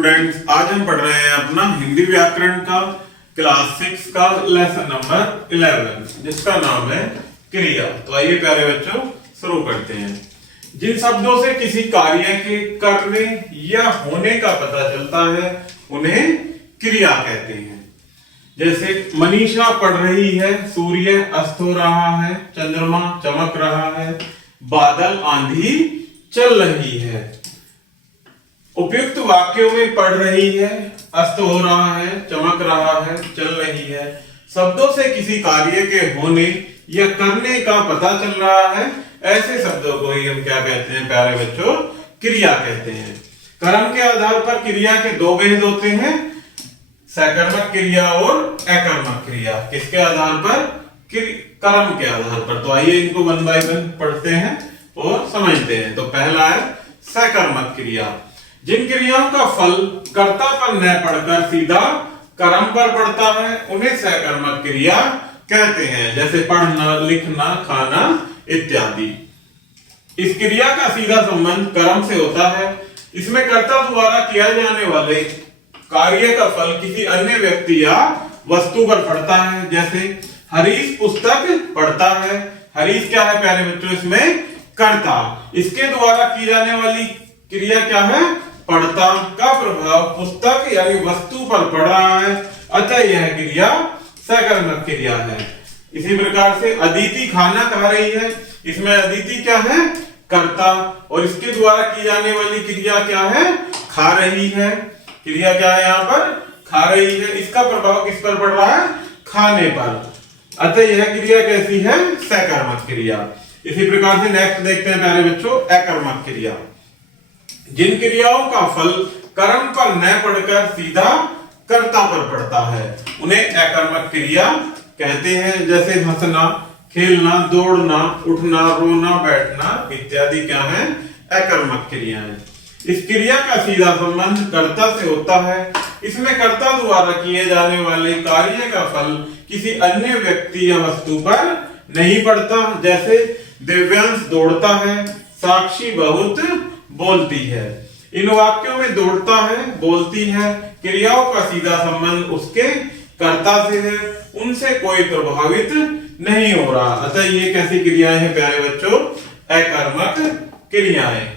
Students, आज हम पढ़ रहे हैं अपना हिंदी व्याकरण का क्लास 6 का लेसन नंबर 11 जिसका नाम है क्रिया। तो आइए प्यारे बच्चों शुरू करते हैं। जिन शब्दों से किसी कार्य के करने या होने का पता चलता है उन्हें क्रिया कहते हैं। जैसे मनीषा पढ़ रही है, सूर्य अस्त हो रहा है, चंद्रमा चमक रहा है, बादल आंधी चल रही है। उपयुक्त वाक्यों में पढ़ रही है, अस्त हो रहा है, चमक रहा है, चल रही है शब्दों से किसी कार्य के होने या करने का पता चल रहा है, ऐसे शब्दों को ही हम क्या कहते हैं प्यारे बच्चों? क्रिया कहते हैं। कर्म के आधार पर क्रिया के दो भेद होते हैं, सकर्मक क्रिया और अकर्मक क्रिया। किसके आधार पर? कर्म के आधार पर। तो आइए इनको वन बाय वन पढ़ते हैं और समझते हैं। तो पहला है सकर्मक क्रिया। जिन क्रियाओं का फल कर्ता पर न पड़कर सीधा कर्म पर पड़ता है उन्हें सकर्मक क्रिया कहते हैं। जैसे पढ़ना, लिखना, खाना इत्यादि। इस क्रिया का सीधा संबंध कर्म से होता है। इसमें कर्ता द्वारा किया जाने वाले कार्य का फल किसी अन्य व्यक्ति या वस्तु पर पड़ता है। जैसे हरीश पुस्तक पढ़ता है। हरीश क्या है प्यारे बच्चों? इसमें कर्ता। इसके द्वारा की जाने वाली क्रिया क्या है? पढ़ता का प्रभाव पुस्तक यानी वस्तु पर पड़ रहा है, अतः यह क्रिया सकर्मक क्रिया है। इसी प्रकार से अदिति खाना खा रही है। इसमें अदिति क्या है? कर्ता, और इसके द्वारा की जाने वाली क्रिया क्या है? खा रही है। क्रिया क्या है यहाँ पर? खा रही है। इसका प्रभाव किस पर पड़ रहा है? खाने पर, अतः यह क्रिया कैसी है? सकर्मक क्रिया। इसी प्रकार से नेक्स्ट देखते हैं प्यारे बच्चों अकर्मक क्रिया। जिन क्रियाओं का फल कर्म पर न पड़कर सीधा कर्ता पर पड़ता है उन्हें अकर्मक क्रिया कहते हैं। जैसे हंसना, खेलना, दौड़ना, उठना, रोना, बैठना इत्यादि क्या है? अकर्मक क्रियाएं। इस क्रिया का सीधा संबंध कर्ता से होता है। इसमें कर्ता द्वारा किए जाने वाले कार्य का फल किसी अन्य व्यक्ति या वस्तु पर नहीं पड़ता। जैसे दिव्यांश दौड़ता है, साक्षी बहुत बोलती है। इन वाक्यों में दौड़ता है, बोलती है क्रियाओं का सीधा संबंध उसके कर्ता से है, उनसे कोई प्रभावित नहीं हो रहा, अतः ये कैसी क्रियाएं हैं प्यारे बच्चों? अकर्मक क्रियाएं।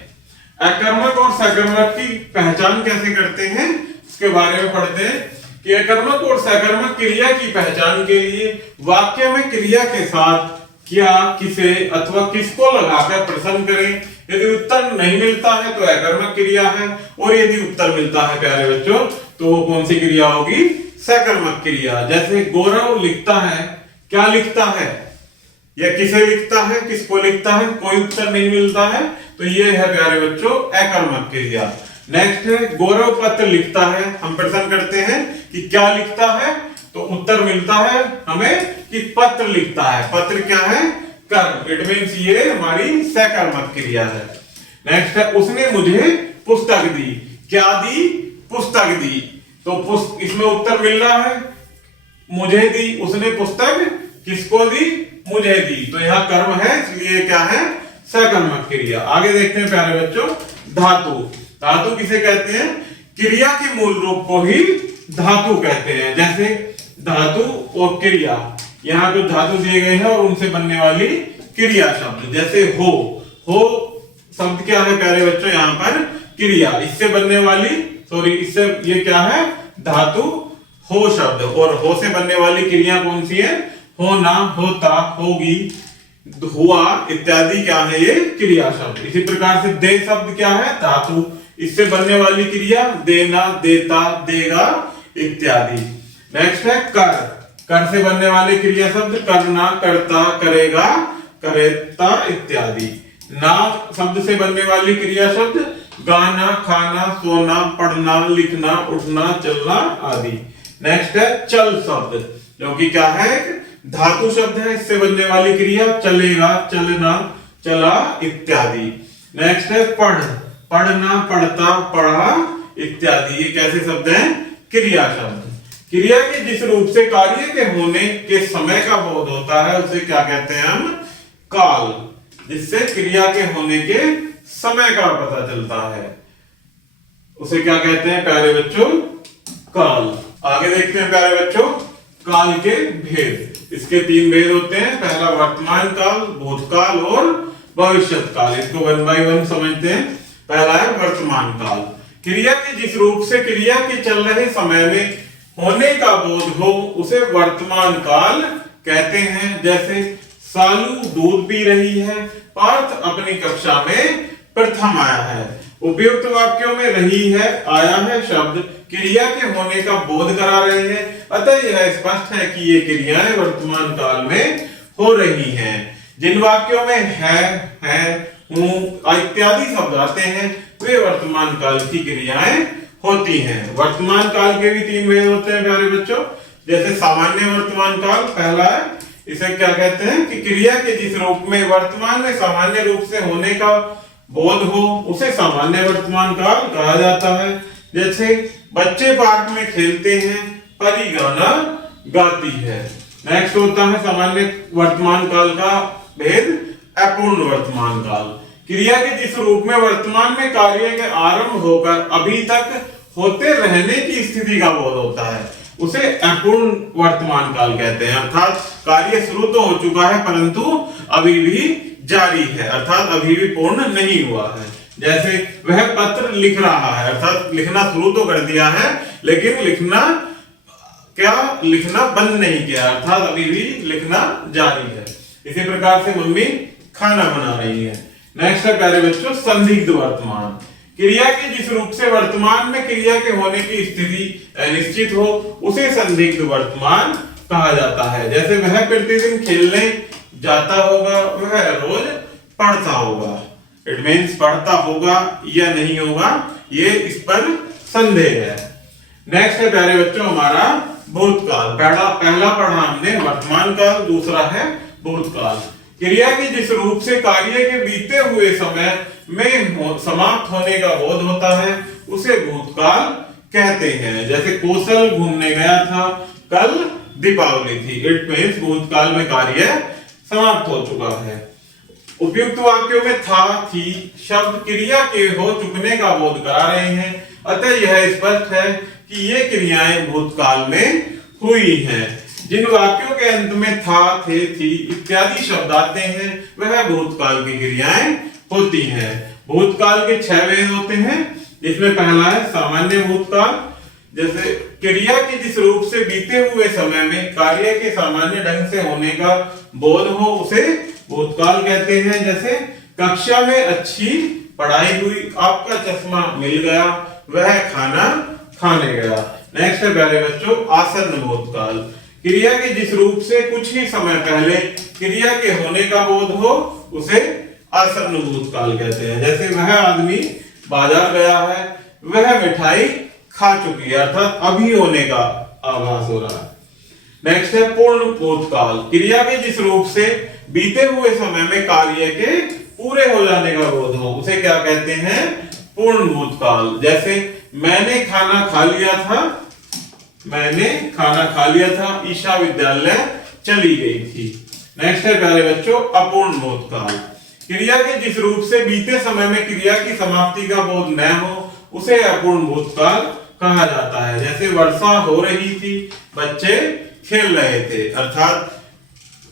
अकर्मक और सकर्मक की पहचान कैसे करते हैं इसके बारे में पढ़ते हैं कि अकर्मक और सकर्मक क्रिया की पहचान के लिए वाक्य में क्रिया के साथ क्या, किसे अथवा किसको लगाकर प्रश्न करें। यदि उत्तर नहीं मिलता है तो अकर्मक क्रिया है, और यदि उत्तर मिलता है प्यारे बच्चों तो वो कौन सी क्रिया होगी? सकर्मक क्रिया। जैसे गौरव लिखता है, क्या लिखता है या किसे लिखता है, किसको लिखता है, कोई उत्तर नहीं मिलता है तो ये है प्यारे बच्चों अकर्मक क्रिया। नेक्स्ट है गौरव पत्र लिखता है। हम प्रश्न करते हैं कि क्या लिखता है, तो उत्तर मिलता है हमें कि पत्र लिखता है। पत्र क्या है? कर्म। इट मींस ये हमारी सकर्मक क्रिया है। नेक्स्ट है उसने मुझे पुस्तक दी। क्या दी? पुस्तक दी। तो इसमें उत्तर मिल रहा है मुझे दी। उसने पुस्तक किसको दी? मुझे दी। तो यहाँ कर्म है, इसलिए क्या है? सकर्मक क्रिया। आगे देखते हैं प्यारे बच्चों धातु। धातु किसे कहते हैं? क्रिया के मूल रूप को ही धातु कहते हैं। जैसे धातु और क्रिया, यहाँ जो धातु दिए गए हैं और उनसे बनने वाली क्रिया शब्द। जैसे हो शब्द क्या है प्यारे बच्चों? यहाँ पर क्रिया। इससे बनने वाली इससे ये क्या है? धातु हो शब्द। और हो से बनने वाली क्रिया कौन सी है? होना, होता, होगी, हुआ इत्यादि क्या है? ये क्रिया शब्द। इसी प्रकार से दे शब्द क्या है? धातु। इससे बनने वाली क्रिया देना, देता, देगा इत्यादि। नेक्स्ट है कर। कर से बनने वाले क्रिया शब्द करना, करता, करेगा, करेता इत्यादि। ना शब्द से बनने वाली क्रिया शब्द गाना, खाना, सोना, पढ़ना, लिखना, उठना, चलना आदि। नेक्स्ट है चल शब्द, जो कि क्या है? धातु शब्द है। इससे बनने वाली क्रिया चलेगा, चलना, चला इत्यादि। नेक्स्ट है पढ़। पढ़ना, पढ़ता, पढ़ा इत्यादि। ये कैसे शब्द हैं? क्रिया शब्द। क्रिया के जिस रूप से कार्य के होने के समय का बोध होता है उसे क्या कहते हैं हम? काल। जिससे क्रिया के होने के समय का पता चलता है। उसे क्या कहते हैं प्यारे बच्चों? काल। आगे देखते हैं प्यारे बच्चों काल के भेद। इसके 3 भेद होते हैं। पहला वर्तमान काल, भूतकाल और भविष्यत काल। इसको 1 by 1 समझते हैं। पहला है वर्तमान काल। क्रिया के जिस रूप से क्रिया के चल रहे समय में होने का बोध हो उसे वर्तमान काल कहते हैं। जैसे सालू दूध पी रही है, पार्थ अपनी कक्षा में प्रथम आया है। उपयुक्त वाक्यों में रही है, आया है शब्द क्रिया के होने का बोध करा रहे हैं। अतः यह स्पष्ट है कि ये क्रियाएं वर्तमान काल में हो रही हैं। जिन वाक्यों में है, हूं इत्यादि शब्द आते हैं वे वर्तमान काल की क्रियाएं होती हैं। वर्तमान काल के भी 3 भेद होते हैं प्यारे बच्चों। जैसे सामान्य वर्तमान काल पहला है, इसे क्या कहते हैं कि क्रिया के जिस रूप में वर्तमान में सामान्य रूप से होने का बोध हो उसे सामान्य वर्तमान काल कहा जाता है। जैसे बच्चे पार्क में खेलते हैं, परी गाना गाती है। नेक्स्ट होता है सामान्य वर्तमान काल का भेद अपूर्ण वर्तमान काल। क्रिया के जिस रूप में वर्तमान में कार्य के आरंभ होकर अभी तक होते रहने की स्थिति का बोध होता है उसे अपूर्ण वर्तमान काल कहते हैं। अर्थात कार्य शुरू तो हो चुका है परंतु अभी भी जारी है, अर्थात अभी भी पूर्ण नहीं हुआ है। जैसे वह पत्र लिख रहा है, अर्थात लिखना शुरू तो कर दिया है लेकिन लिखना बंद नहीं किया, अर्थात अभी भी लिखना जारी है। इसी प्रकार से मम्मी खाना बना रही है। नेक्स्ट है प्यारे बच्चों संदिग्ध वर्तमान। क्रिया के जिस रूप से वर्तमान में क्रिया के होने की स्थिति अनिश्चित हो उसे संदिग्ध वर्तमान कहा जाता है। जैसे वह प्रतिदिन खेलने जाता होगा, वह रोज पढ़ता होगा। इट मीन्स पढ़ता होगा या नहीं होगा, ये इस पर संदेह है। नेक्स्ट है प्यारे बच्चों हमारा भूतकाल। पहला पढ़ा हमने वर्तमान काल, दूसरा है भूतकाल। क्रिया के जिस रूप से कार्य के बीते हुए समय में समाप्त होने का बोध होता है उसे भूतकाल कहते हैं। जैसे कौशल घूमने गया था, कल दीपावली थी। इट मीन्स भूतकाल में कार्य समाप्त हो चुका है। उपयुक्त वाक्यों में था, थी शब्द क्रिया के हो चुकने का बोध करा रहे हैं। अतः यह स्पष्ट है कि ये क्रियाएं भूतकाल में हुई हैं। जिन वाक्यों के अंत में था, थे, थी इत्यादि शब्द आते हैं वह भूतकाल की क्रियाएं होती हैं। भूतकाल के 6 भेद होते हैं। इसमें पहला है सामान्य भूतकाल। जैसे क्रिया के जिस रूप से बीते हुए समय में कार्य के सामान्य ढंग से होने का बोध हो उसे भूतकाल कहते हैं। जैसे कक्षा में अच्छी पढ़ाई हुई, आपका चश्मा मिल गया, वह खाना खाने गया। नेक्स्ट है प्यारे बच्चों आसन्न भूतकाल। क्रिया के जिस रूप से कुछ ही समय पहले क्रिया के होने का बोध हो उसे आसन्न भूतकाल कहते हैं। जैसे वह आदमी बाजार गया है, वह मिठाई खा चुकी है, अर्थात अभी होने का आभास हो रहा है। नेक्स्ट है पूर्ण भूतकाल। क्रिया के जिस रूप से बीते हुए समय में कार्य के पूरे हो जाने का बोध हो उसे क्या कहते हैं? पूर्ण भूतकाल। जैसे मैंने खाना खा लिया था, ईशा विद्यालय चली गई थी। नेक्स्ट है प्यारे बच्चों अपूर्ण भूतकाल। क्रिया के जिस रूप से बीते समय में क्रिया की समाप्ति का बोध न हो उसे अपूर्ण भूतकाल कहा जाता है। जैसे वर्षा हो रही थी, बच्चे खेल रहे थे, अर्थात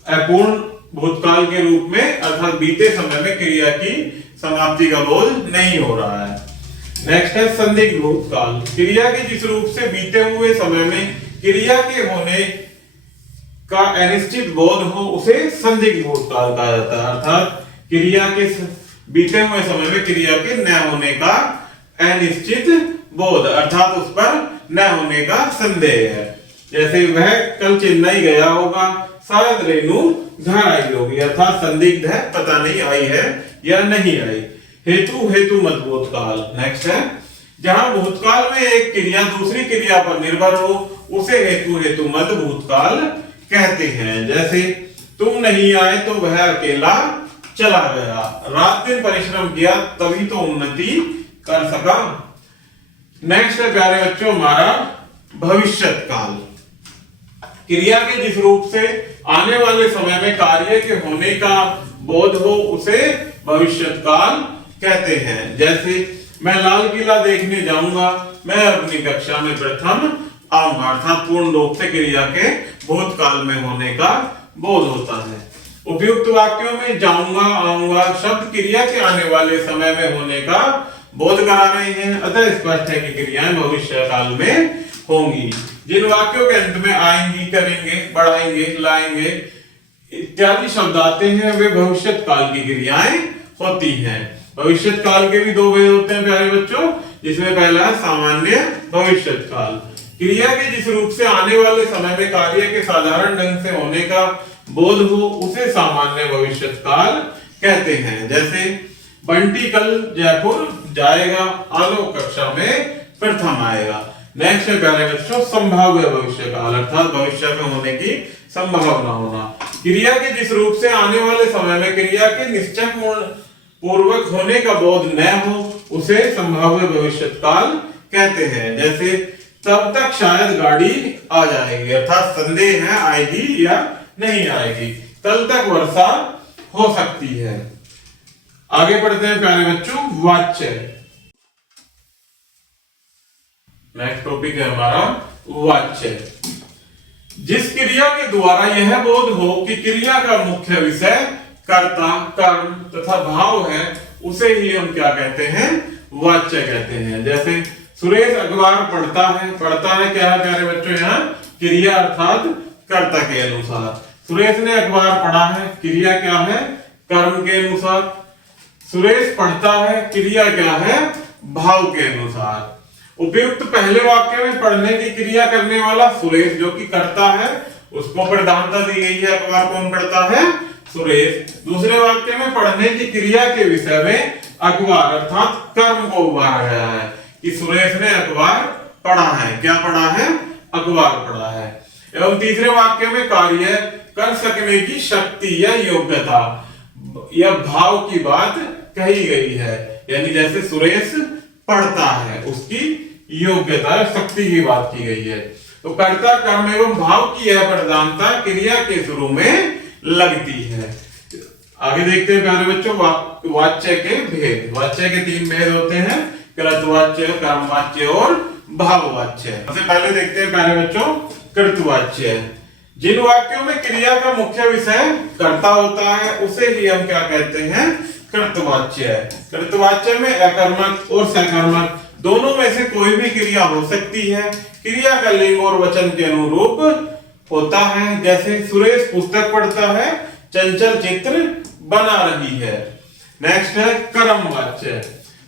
अपूर्ण भूतकाल के रूप में, अर्थात बीते समय में क्रिया की समाप्ति का बोध नहीं हो रहा है। नेक्स्ट है संदिग्ध भूतकाल। क्रिया के जिस रूप से बीते हुए समय में क्रिया के होने का अनिश्चित बोध हो उसे संदिग्ध भूतकाल कहा जाता है। अर्थात क्रिया के बीते हुए समय में क्रिया के न होने का अनिश्चित बोध, अर्थात उस पर न होने का संदेह है। जैसे वह कल चेन्नई गया होगा, शायद रेनू घर आई होगी, अर्थात संदिग्ध है, पता नहीं आई है या नहीं आई। हेतु मत भूतकाल। नेक्स्ट है जहां भूतकाल में एक क्रिया दूसरी क्रिया पर निर्भर हो उसे हेतु मत भूतकाल कहते हैं। जैसे तुम नहीं आए तो वह अकेला चला गया, रात दिन परिश्रम किया तभी तो उन्नति कर सका। नेक्स्ट है प्यारे बच्चों हमारा भविष्यत काल। क्रिया के जिस रूप से आने वाले समय में कार्य के होने का बोध हो उसे भविष्यत काल कहते हैं। जैसे मैं लाल किला देखने जाऊंगा, मैं अपनी कक्षा में प्रथम आऊंगा, अर्थात पूर्ण रूप से क्रिया के भूतकाल में होने का बोध होता है। उपयुक्त वाक्यों में जाऊंगा, आऊंगा शब्द क्रिया के आने वाले समय में होने का बोध करा रहे हैं, अतः स्पष्ट है कि क्रियाएं भविष्य काल में होंगी। जिन वाक्यों के अंत में आएंगी, करेंगे, बढ़ाएंगे, लाएंगे इत्यादि शब्द आते हैं वे भविष्य काल की क्रियाएं होती हैं। भविष्य काल के भी दो भेद होते हैं प्यारे बच्चों, जिसमें पहला है सामान्य भविष्य काल। क्रिया के जिस रूप से आने वाले समय में कार्य के साधारण ढंग से होने का बोध हो उसे सामान्य भविष्य काल कहते हैं। जैसे बंटी कल जयपुर जाएगा, आलोक कक्षा में प्रथम आएगा। नेक्स्ट है प्यारे बच्चों संभाव्य भविष्य काल, अर्थात भविष्य में होने की संभावना होना। क्रिया के जिस रूप से आने वाले समय में क्रिया के निश्चय पूर्वक होने का बोध न हो उसे संभाव्य भविष्य काल कहते हैं। जैसे तब तक शायद गाड़ी आ जाएगी, अर्थात संदेह है आएगी या नहीं आएगी। कल तक वर्षा हो सकती है। आगे पढ़ते हैं प्यारे बच्चों वाच्य। नेक्स्ट टॉपिक है हमारा वाच्य। जिस क्रिया के द्वारा यह बोध हो कि क्रिया का मुख्य विषय कर्ता, कर्म तथा भाव है उसे ही हम क्या कहते हैं, वाच्य कहते हैं। जैसे सुरेश अखबार पढ़ता है क्या है प्यारे बच्चों, यहाँ क्रिया अर्थात कर्ता के अनुसार। सुरेश ने अखबार पढ़ा है, क्रिया क्या है, कर्म के अनुसार। सुरेश पढ़ता है, क्रिया क्या है, भाव के अनुसार। उपयुक्त पहले वाक्य में पढ़ने की क्रिया करने वाला सुरेश जो कि करता है उसको प्रधानता दी गई है, अखबार कौन पढ़ता है, सुरेश। दूसरे वाक्य में पढ़ने की क्रिया के विषय में अखबार अर्थात कर्म को उभारा गया है कि सुरेश ने अखबार पढ़ा है। क्या पढ़ा है, अखबार पढ़ा है। एवं तीसरे वाक्य में कार्य कर सकने की शक्ति या योग्यता या भाव की बात कही गई है, यानी जैसे सुरेश पढ़ता है उसकी योग्यता शक्ति की बात की गई है। तो कर्ता, कर्म एवं भाव की यह प्रधानता क्रिया के शुरू में लगती है। आगे देखते हैं प्यारे बच्चों वाच्य के भेद। वाच्य के तीन भेद होते हैं, कृतवाच्य, कर्मवाच्य और भाववाच्य। सबसे पहले देखते हैं प्यारे बच्चों कृतवाच्य। जिन वाक्यों में क्रिया का मुख्य विषय कर्ता होता है उसे ही हम क्या कहते हैं, कृतवाच्य। कृतवाच्य में अकर्मक और सकर्मक दोनों में से कोई भी क्रिया हो सकती है। क्रिया का लिंग और वचन के अनुरूप होता है। जैसे सुरेश पुस्तक पढ़ता है, चंचल चित्र बना रही है। नेक्स्ट है कर्मवाच्य।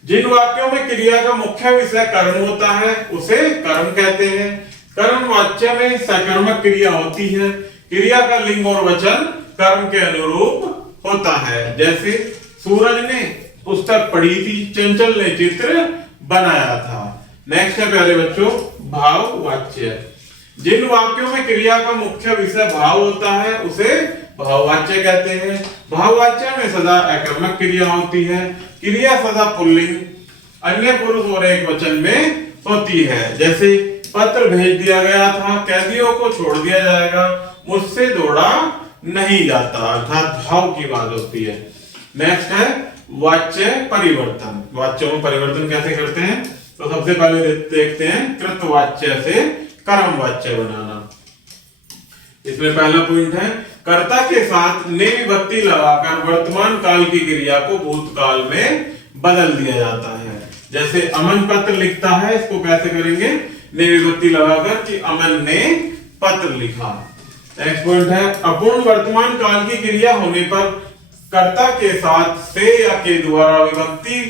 जिन वाक्यों में क्रिया का मुख्य विषय कर्म होता है उसे कर्म कहते हैं। कर्मवाच्य में सकर्मक क्रिया होती है। क्रिया का लिंग और वचन कर्म के अनुरूप होता है। जैसे सूरज ने पुस्तक पढ़ी थी, चंचल ने चित्र बनाया था। नेक्स्ट है प्यारे बच्चों भाववाच्य। जिन वाक्यों में क्रिया का मुख्य विषय भाव होता है उसे भाववाच्य कहते हैं। भाववाच्य में सदा अकर्मक क्रिया होती है। क्रिया सदा पुल्लिंग, अन्य पुरुष और एक वचन में होती है। जैसे पत्र भेज दिया गया था, कैदियों को छोड़ दिया जाएगा, मुझसे दौड़ा नहीं जाता, अर्थात भाव की बात होती है। नेक्स्ट है वाच्य परिवर्तन। वाच्यों में परिवर्तन कैसे करते हैं, तो सबसे पहले देखते हैं कृतवाच्य से कर्मवाच्य बनाना। इसमें पहला पॉइंट है कर्ता के साथ ने विभक्ति लगाकर वर्तमान काल की क्रिया को भूतकाल में बदल दिया जाता है। जैसे अमन पत्र लिखता है, इसको कैसे करेंगे, ने विभक्ति लगाकर कि अमन ने पत्र लिखा। नेक्स्ट पॉइंट है अपूर्ण वर्तमान काल की क्रिया होने पर कर्ता के साथ से या के द्वारा विभक्ति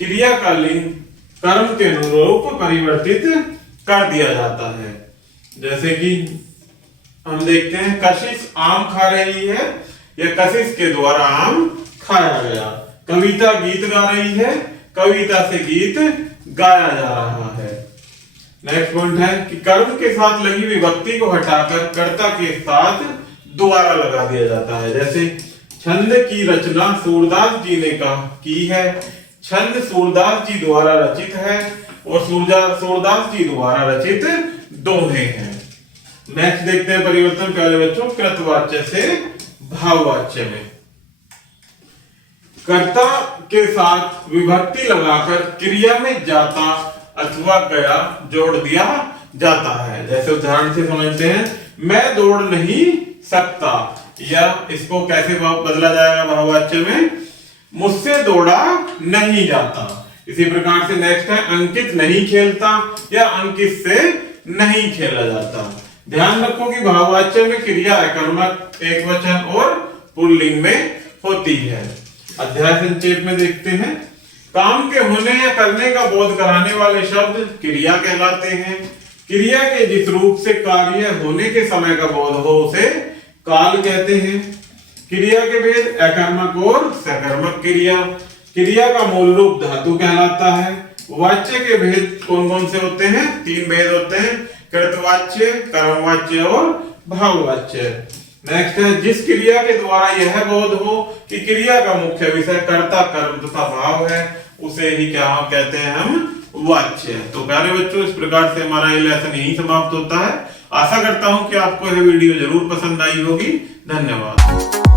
क्रिया का लिंग कर्म के अनुरूप परिवर्तित कर दिया जाता है। जैसे कि हम देखते हैं कशिश आम खा रही है, या कशिश के द्वारा आम खाया गया। कविता गीत गा रही है, कविता से गीत गाया जा रहा है। नेक्स्ट पॉइंट है कि कर्म के साथ लगी विभक्ति को हटाकर कर्ता के साथ दोबारा लगा दिया जाता है। जैसे छंद की रचना सूरदास जी ने की है, छंद सूरदास जी द्वारा रचित है और सूरदास जी द्वारा रचित दोहे हैं। नेक्स्ट देखते हैं परिवर्तन प्यारे बच्चों कृतवाच्य से भाववाच्य में। कर्ता के साथ विभक्ति लगाकर क्रिया में जाता अथवा गया जोड़ दिया जाता है। जैसे उदाहरण से समझते हैं, मैं दौड़ नहीं सकता, या इसको कैसे बदला जाएगा बहुवाच्य में, मुझसे दौड़ा नहीं जाता। इसी प्रकार से नेक्स्ट है, अंकित नहीं खेलता या अंकित से नहीं खेला जाता। ध्यान रखो कि बहुवाच्य में क्रिया अकर्मक, एकवचन और पुल्लिंग में होती है। अध्याय संक्षेप में देखते हैं। काम के होने या करने का बोध कराने वाले शब्द क्रिया कहलाते हैं। क्रिया के जिस रूप से कार्य होने के समय का बोध हो उसे काल कहते हैं। क्रिया के भेद अकर्मक और सकर्मक क्रिया। क्रिया का मूल रूप धातु कहलाता है। वाच्य के भेद कौन कौन से होते हैं? 3 भेद होते हैं, कृतवाच्य, कर्मवाच्य और भाववाच्य। नेक्स्ट है, जिस क्रिया के द्वारा यह बोध हो कि क्रिया का मुख्य विषय कर्ता, कर्म तथा भाव है, उसे ही क्या कहते हैं हम? वाच्य। तो प्यारे बच्चों, इस प्रकार से हमारा ये लेसन यही समाप्त होता है। आशा करता हूं कि आपको यह वीडियो जरूर पसंद आई होगी। धन्यवाद।